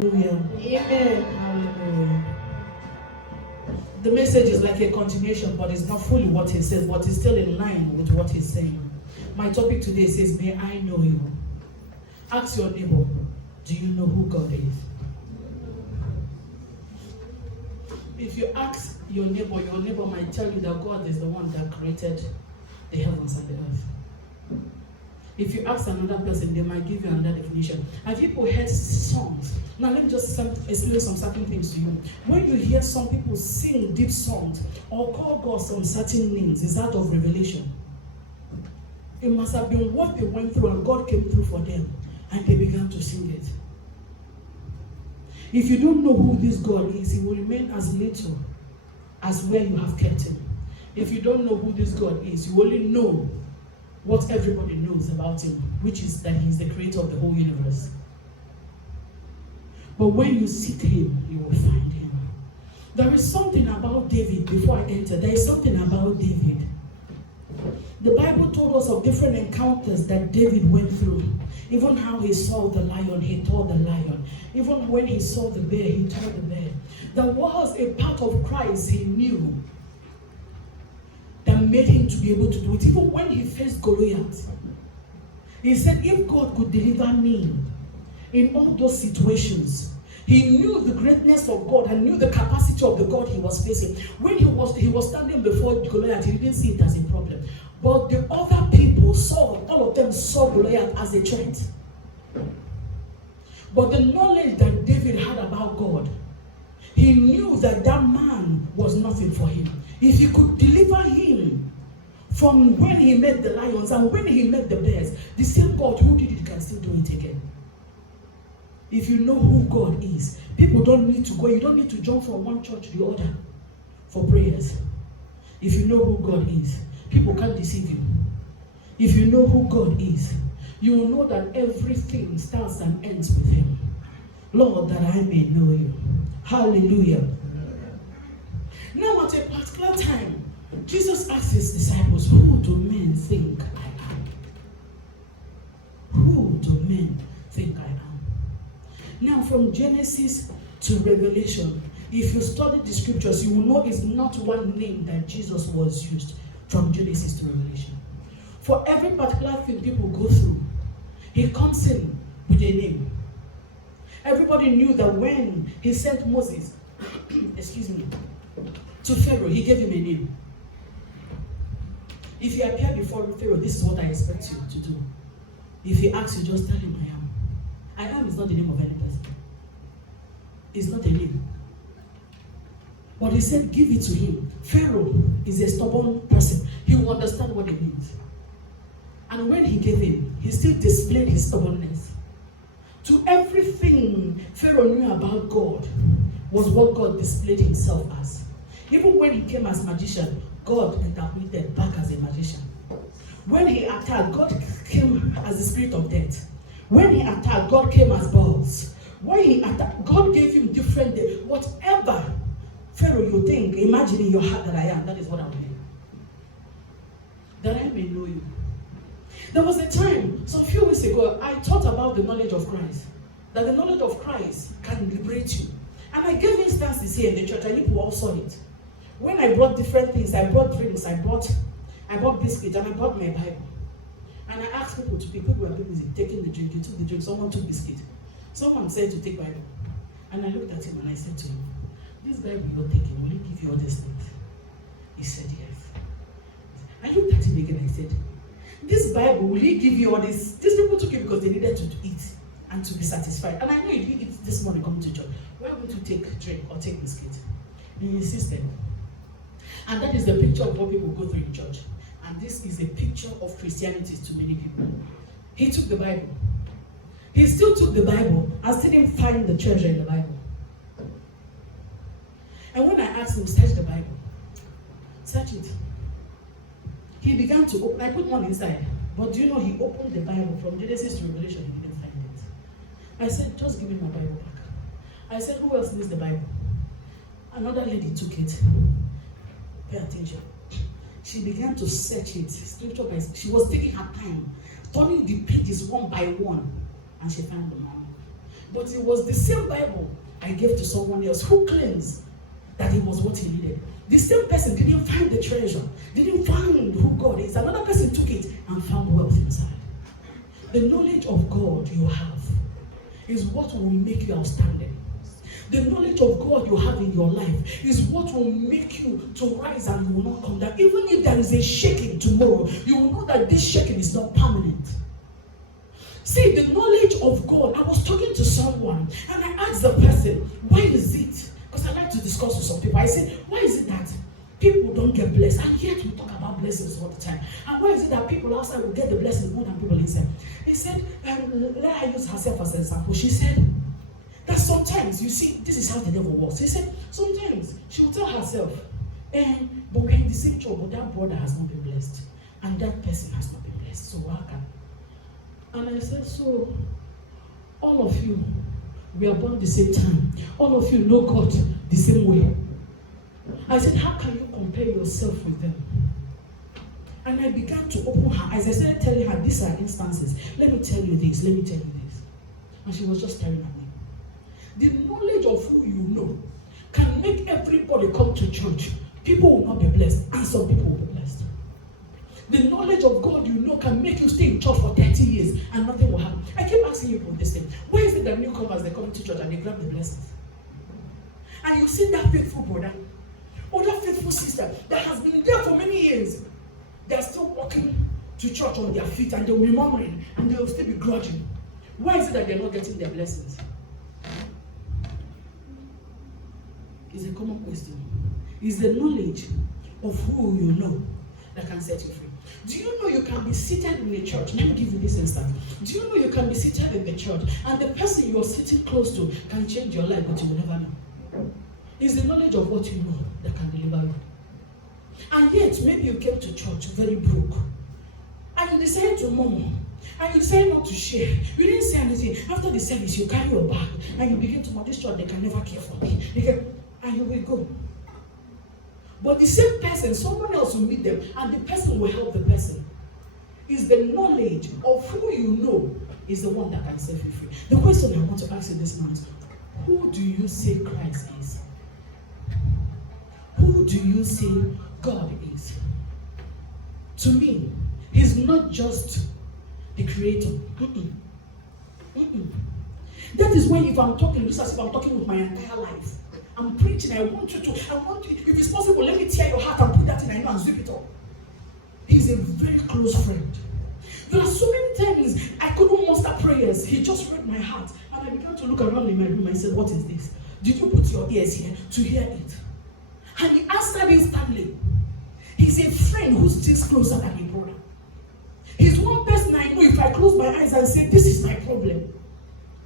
Hallelujah. Amen. Hallelujah. The message is like a continuation, but it's not fully what he says, but it's still in line with what he's saying. My topic today says, may I know you. Ask your neighbor, do you know who God is? If you ask your neighbor might tell you that God is the one that created the heavens and the earth. If you ask another person, they might give you another definition. Have people heard songs? Now let me just explain some certain things to you. When you hear some people sing deep songs or call God some certain names, it's out of revelation. It must have been what they went through and God came through for them and they began to sing it. If you don't know who this God is, he will remain as little as where you have kept him. If you don't know who this God is, you only know what everybody knows about him, which is that he's the creator of the whole universe. But when you seek him, you will find him. There is something about David, before I enter, there is something about David. The Bible told us of different encounters that David went through. Even how he saw the lion, he tore the lion. Even when he saw the bear, he tore the bear. There was a part of Christ he knew that made him to be able to do it. Even when he faced Goliath, he said, if God could deliver me in all those situations, he knew the greatness of God and knew the capacity of the God he was facing. When he was standing before Goliath, he didn't see it as a problem. But the other people all of them saw Goliath as a threat. But the knowledge that David had about God, he knew that that man was nothing for him. If he could deliver him from when he met the lions and when he met the bears, the same God who did it can still do it again. If you know who God is, people don't need to go. You don't need to jump from one church to the other for prayers. If you know who God is, people can't deceive you. If you know who God is, you will know that everything starts and ends with him. Lord, that I may know you. Hallelujah. Now at a particular time, Jesus asked his disciples, who do men think I am? Who do men think I am? Now from Genesis to Revelation, if you study the scriptures, you will know it's not one name that Jesus was used from Genesis to Revelation. For every particular thing people go through, he comes in with a name. Everybody knew that when he sent Moses, to Pharaoh, he gave him a name. If you appear before Pharaoh, this is what I expect you to do. If he asks you, just tell him I am. I am is not the name of any person. It's not a name. But he said, give it to him. Pharaoh is a stubborn person. He will understand what it means. And when he gave him, he still displayed his stubbornness. To everything Pharaoh knew about God was what God displayed himself as. Even when he came as magician, God interpreted back as a magician. When he attacked, God came as the spirit of death. When he attacked, God came as balls. When he attacked, God gave him different, whatever Pharaoh you think, imagine in your heart that I am, that is what I will do. That I may know you. There was a time, some few weeks ago, I taught about the knowledge of Christ. That the knowledge of Christ can liberate you. And I gave instances here in the church, and people all saw it. When I brought different things, I brought drinks, I brought biscuits, and I brought my Bible. And I asked people to pick. People were busy taking the drink. You took the drink, someone took biscuit. Someone said to take Bible. And I looked at him and I said to him, this Bible you're taking, will it give you all these things? He said yes. I looked at him again and I said, this Bible, will it give you all this? These people took it because they needed to eat and to be satisfied. And I know you didn't eat this morning coming to church. Why would you take drink or take biscuit? He insisted. And that is the picture of what people go through in church. And this is a picture of Christianity to many people. He took the Bible. He still took the Bible and still didn't find the treasure in the Bible. And when I asked him, search the Bible, search it. He began to open. I put one inside. But do you know, he opened the Bible from Genesis to Revelation. He didn't find it. I said, just give me my Bible back. I said, who else needs the Bible? Another lady took it. Pay attention. She began to search it, scripture by scripture. She was taking her time, turning the pages one by one, and she found the man. But it was the same Bible I gave to someone else who claims that it was what he needed. The same person didn't find the treasure, didn't find who God is. Another person took it and found wealth inside. The knowledge of God you have is what will make you outstanding. The knowledge of God you have in your life is what will make you to rise and you will not come down. Even if there is a shaking tomorrow, you will know that this shaking is not permanent. See, the knowledge of God. I was talking to someone and I asked the person, why is it? Because I like to discuss with some people. I said, why is it that people don't get blessed? And yet we talk about blessings all the time. And why is it that people outside will get the blessings more than people inside? He said, let her use herself as an example. She said that sometimes, you see, this is how the devil works. He said, sometimes she will tell herself, but we're in the same church, but that brother has not been blessed. And that person has not been blessed. So how can? And I said, so all of you, we are born the same time. All of you know God the same way. I said, how can you compare yourself with them? And I began to open her eyes. I started telling her, these are instances. Let me tell you this, let me tell you this. And she was just staring at me. The knowledge of who you know can make everybody come to church. People will not be blessed, and some people will be blessed. The knowledge of God you know can make you stay in church for 30 years and nothing will happen. I keep asking you this thing. Why is it that newcomers, they come to church and they grab the blessings? And you see that faithful brother or that faithful sister that has been there for many years. They are still walking to church on their feet and they will be murmuring and they will still be grudging. Why is it that they're not getting their blessings? It's a common question. It's the knowledge of who you know that can set you free. Do you know you can be seated in a church? Let me give you this instance. Do you know you can be seated in the church and the person you are sitting close to can change your life, but you will never know? It's the knowledge of what you know that can deliver you. And yet, maybe you came to church very broke and you decided to murmur and you decided not to share. You didn't say anything. After the service, you carry your bag and you begin to, this church, they can never care for me. And you will go. But the same person, someone else will meet them and the person will help the person. It's the knowledge of who you know is the one that can set you free. The question I want to ask you this month, who do you say Christ is? Who do you say God is? To me, He's not just the creator. That is why if I'm talking, just as if I'm talking with my entire life. I'm preaching, I want you, if it's possible, let me tear your heart and put that in, I know, and zip it up. He's a very close friend. There are so many times I couldn't muster prayers. He just read my heart. And I began to look around in my room and said, what is this? Did you put your ears here to hear it? And he answered instantly. He's a friend who sticks closer than a brother. He's one person I know if I close my eyes and say, this is my problem.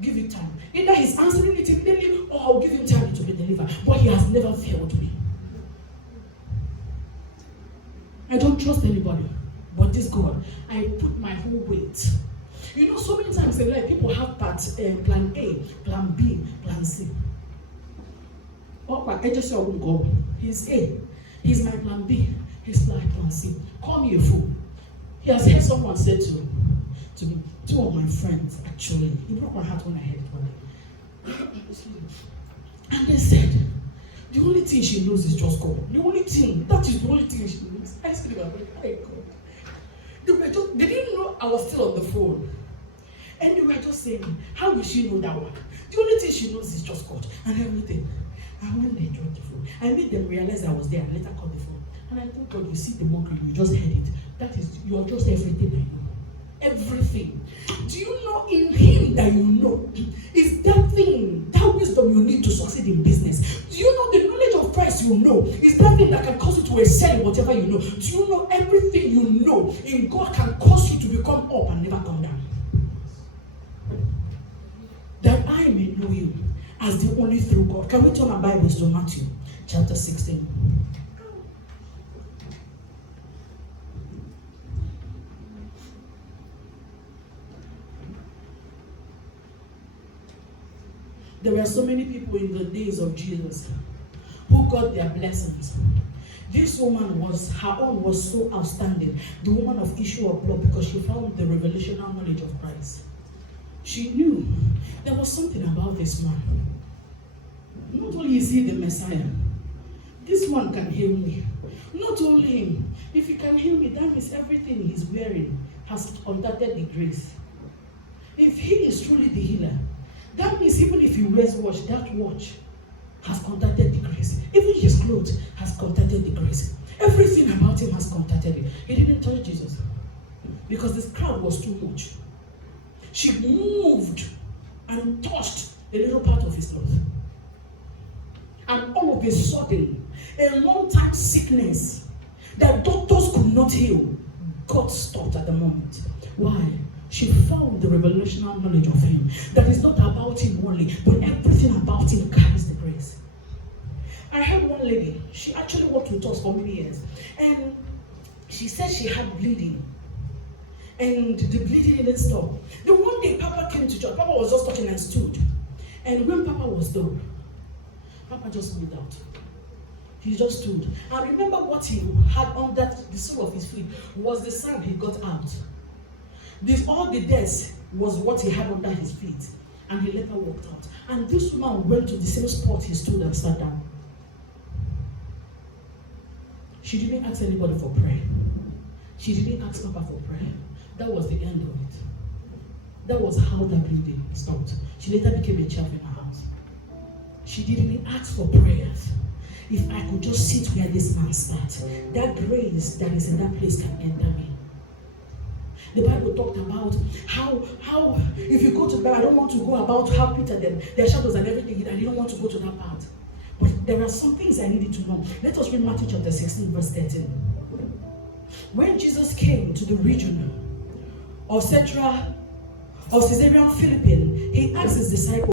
Give it time. Either he's answering it immediately or I'll give him time to be delivered. But he has never failed me. I don't trust anybody. But this God, I put my whole weight. You know, so many times in life, people have plan A, plan B, plan C. I just saw him go. He's A. He's my plan B. He's my plan C. Call me a fool. He has heard someone say to me, two of my friends, actually, he broke my heart when I heard it one day. And they said, the only thing she knows is just God. The only thing, that is the only thing she knows. I said, my God. They didn't know I was still on the phone. And they were just saying, how will she know that one? The only thing she knows is just God and everything. And when they joined the phone, I made them realize I was there and later called the phone. And I told God, you see the mockery, you just heard it. That is, you are just everything I know. Everything. Do you know in Him that you know is that thing, that wisdom you need to succeed in business? Do you know the knowledge of Christ you know is that thing that can cause you to excel in whatever you know? Do you know everything you know in God can cause you to become up and never come down? That I may know Him as the only through God. Can we turn our Bibles to Matthew chapter 16? There were so many people in the days of Jesus who got their blessings. This woman her own was so outstanding, the woman of issue of blood, because she found the revelational knowledge of Christ. She knew There was something about this man. Not only is he the Messiah, this one can heal me. Not only him, if he can heal me, that means everything he's wearing has contacted the grace. If he is truly the healer, that means even if he wears watch, that watch has contacted the grace. Even his clothes has contacted the grace. Everything about him has contacted it. He didn't touch Jesus because this crowd was too much. She moved and touched a little part of his clothes. And all of a sudden, a long-time sickness that doctors could not heal got stopped at the moment. Why? She found the revelational knowledge of him. That is not about him only, but everything about him carries the grace. I had one lady, she actually worked with us for many years, and she said she had bleeding. And the bleeding didn't stop. The one day Papa came to church, Papa was just talking and stood. And when Papa was done, Papa just moved out. He just stood. And remember what he had on that, the sole of his feet, was the sand he got out. All the deaths was what he had under his feet. And he later walked out. And this woman went to the same spot he stood and sat down. She didn't ask anybody for prayer. She didn't ask Papa for prayer. That was the end of it. That was how that bleeding stopped. She later became a chief in her house. She didn't ask for prayers. If I could just sit where this man sat, that grace that is in that place can enter me. The Bible talked about how if you go to that, I don't want to go about how Peter, their shadows and everything, I didn't want to go to that part. But there are some things I needed to know. Let us read Matthew chapter 16, verse 13. When Jesus came to the region of Caesarea Philippine, he asked his disciples,